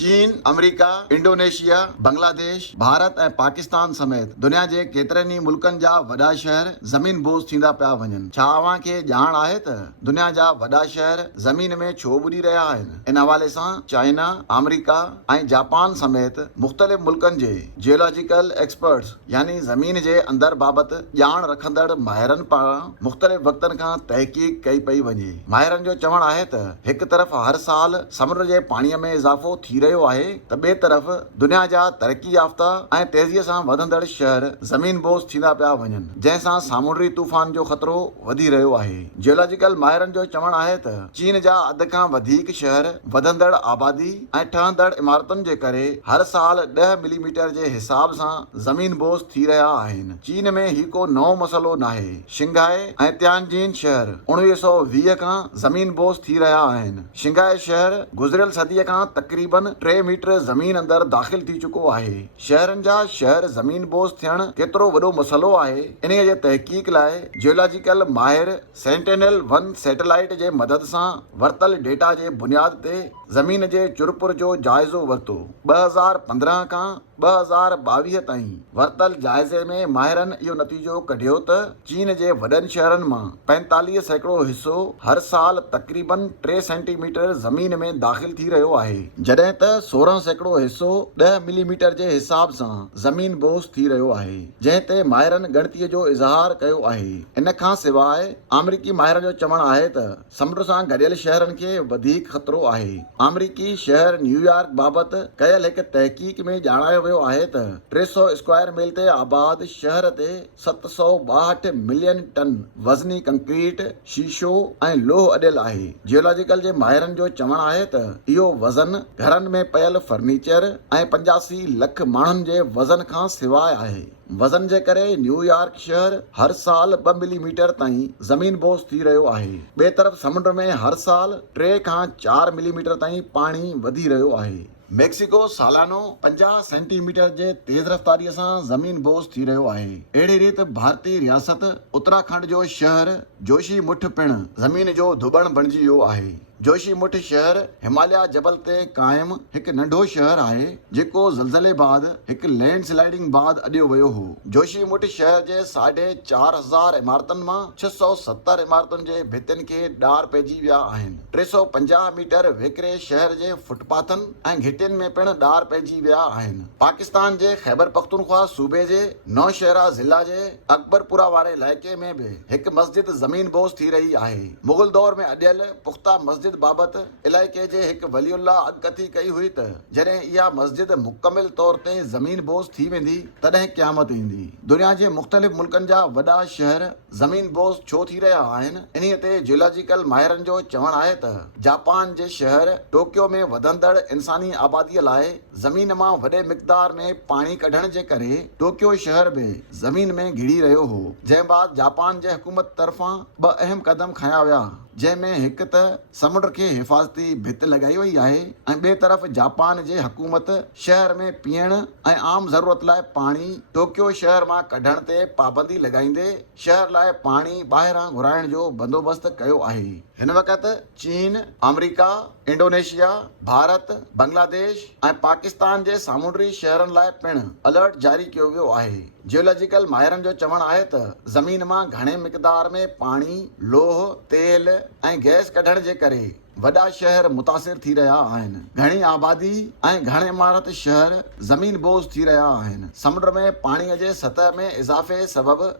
चीन, America, Indonesia, Bangladesh, भारत ऐं पाकिस्तान समेत दुनिया जे केतिरनि ई मुल्कनि जा वॾा शहर ज़मीन बोज़ थींदा पिया वञनि। छा अव्हां खे ॼाण आहे त दुनिया जा वॾा शहर ज़मीन में छो ॿुॾी रहिया आहिनि? इन हवाले सां चाइना, अमेरिका ऐं जापान समेत मुख़्तलिफ़ मुल्कनि जे जियोलॉजिकल एक्सपर्ट्स यानी ज़मीन जे अंदर बाबति ॼाण रखंदड़ माहिरनि पारां मुख़्तलिफ़ वक़्तनि खां तहक़ीक़ कई पई वञे। माहिरनि जो चवणु आहे त हिकु तरफ़ हर साल समुंड जे पाणीअ में इज़ाफ़ो थी रहियो आहे त ॿिए तरफ़ दुनिया जा तरक़ी याफ़्ता ऐं तेज़ीअ सां वधंदड़ शहर ज़मीन बोज़ थींदा पिया वञनि, जंहिंसां सामूंडी तूफ़ान जो ख़तरो वधी रहियो आहे। जियोलॉजिकल माहिरनि जो चवणु आहे त चीन जा अध खां वधीक शहर वधंदड़ आबादी ऐं ठहंदड़ इमारतुनि जे करे हर साल 10 मिलीमीटर जे हिसाब सां ज़मीन बोज़ थी रहिया आहिनि। चीन में ही को नओं मसइलो नाहे। शिंघाई ऐं तियानजिन शहर 1920 खां ज़मीन बोज़ थी रहिया आहिनि। शिंघाई शहर गुज़िरियल सदीअ खां तक़रीबन 3 मीटर ज़मीन अंदर दाख़िल थी चुको आहे। शहरनि जा शहर ज़मीन बोज़ थियण केतिरो वॾो मसइलो आहे, इन जे तहक़ीक़ लाइ जियोलॉजिकल माहिर सेंटिनल-1 सैटेलाइट जे मदद सां वरितल डेटा जे बुनियाद ते ज़मीन जे चुरपुर जो जाइज़ो वरितो। 2015 खां 2022 ताईं वरितल जाइज़े में माहिरनि इहो नतीजो कढियो त चीन जे वॾनि शहरनि मां 45% हिसो हर साल तक़रीबन 3 सेंटीमीटर ज़मीन में दाख़िल थी रहियो आहे, जॾहिं त 16% हिसो 10 मिलीमीटर जे हिसाब सां ज़मीन बोज़ थी रहियो आहे, जंहिं ते माहिरनि ॻणतीअ जो इज़हार कयो आहे। इन खां सवाइ अमरीकी माहिरनि जो चवणु आहे त समुंड सां गॾियल शहरनि खे वधीक ख़तरो आहे। अमरीकी शहर न्यूयॉर्क बाबति कयल हिकु तहक़ीक़ में ॼाणायो वियो आहे त 300 स्क्वायर मील ते आबाद शहर ते 762 मिलियन टन वज़नी कंक्रीट, शीशो ऐं लोह अॾियल आहे। जियोलॉजिकल जे माहिरनि जो चवणु आहे त इहो वज़न घरनि में पयल फर्नीचर ऐं 85 लख माण्हुनि जे वज़न खां सवाइ आहे। वज़न जे करे न्यूयॉर्क शहर हर साल 2 मिलीमीटर ताईं ज़मीन बोज़ थी रहियो आहे। ॿिए तरफ़ समुंड में हर साल 3 खां 4 मिलीमीटर ताईं पाणी वधी रहियो आहे। मेक्सिको सालानो 50 सेंटीमीटर जे तेज़ रफ़्तारीअ सां ज़मीन बोज़ थी रहियो आहे। अहिड़ी रीति भारतीय रियासत उत्तराखंड जो शहर जोशीमुठ पिणु ज़मीन जो धुॿण बणिजी वियो आहे। जोशीमुठ शहर हिमालय जबल ते क़ाइमु हिकु नंढो शहर आहे, जेको ज़लज़ले बाद हिकु लैंड स्लाइडिंग बाद अॾियो वियो हो। जोशीमुठ शहर जे 4,500 इमारतुनि मां 670 इमारतुनि जे भितियुनि खे ॾार पइजी विया आहिनि। 350 मीटर विकिरे शहर जे फुटपाथनि ऐं घिटियुनि में पिणु ॾार पइजी विया आहिनि। पाकिस्तान जे ख़ैबर पख्तूनख्वा सूबे जे नौशहरा ज़िला जे अकबरपुरा वारे इलाइक़े में बि हिकु मस्जिद ज़मीन बोज़ थी रही आहे। मुग़ल दौर में अॾियल पुख़्ता मस्जिद बाबति इलाइक़े जे हिकु वलीउल्लाह अॻकथी कई हुई त जॾहिं इहा मस्जिद मुकमिल तौर ते ज़मीन बोज़ थी वेंदी तॾहिं क़यामत ईंदी। दुनिया जे मुख़्तलिफ़ मुल्कनि जा वॾा शहर ज़मीन बोज़ छो थी रहिया आहिनि? इन्हीअ ते जियोलॉजिकल माहिरनि जो चवणु आहे त जापान जे शहर टोक्यो में वधंदड़ इंसानी आबादीअ लाइ ज़मीन मां वॾे मिक़दार में पाणी कढण जे करे टोक्यो शहर बि ज़मीन में घिड़ी रहियो हो, जंहिं बाद जापान जे हुकूमत तरफ़ां 2 अहम क़दम खंया विया, जंहिंमें हिकु त समुंड खे हिफ़ाज़ती भित लॻाई वई आहे ऐं ॿिए तरफ़ जापान जे हुकूमत शहर में पीअण ऐं आम ज़रूरत लाइ पाणी टोक्यो शहर मां कढण ते पाबंदी लॻाईंदे शहर लाइ पाणी ॿाहिरां घुराइण जो बंदोबस्त कयो आहे। हिन वक़्तु चीन, अमेरिका, इंडोनेशिया, भारत, बांग्लादेश ऐं पाकिस्तान जे सामूंडी शहरनि लाइ पिणु अलर्ट जारी कयो वियो आहे। जियोलॉजिकल माहिरनि जो चवणु आहे त ज़मीन मां घणे मिक़दार में पाणी, लोह, तेल ऐं गैस कढण जे करे वॾा शहर मुतासिर थी रहिया आहिनि। घणी आबादी ऐं घणे इमारत शहर ज़मीन बोज़ थी रहिया आहिनि। समुंड में पाणीअ जे सतह में इज़ाफ़े सबबि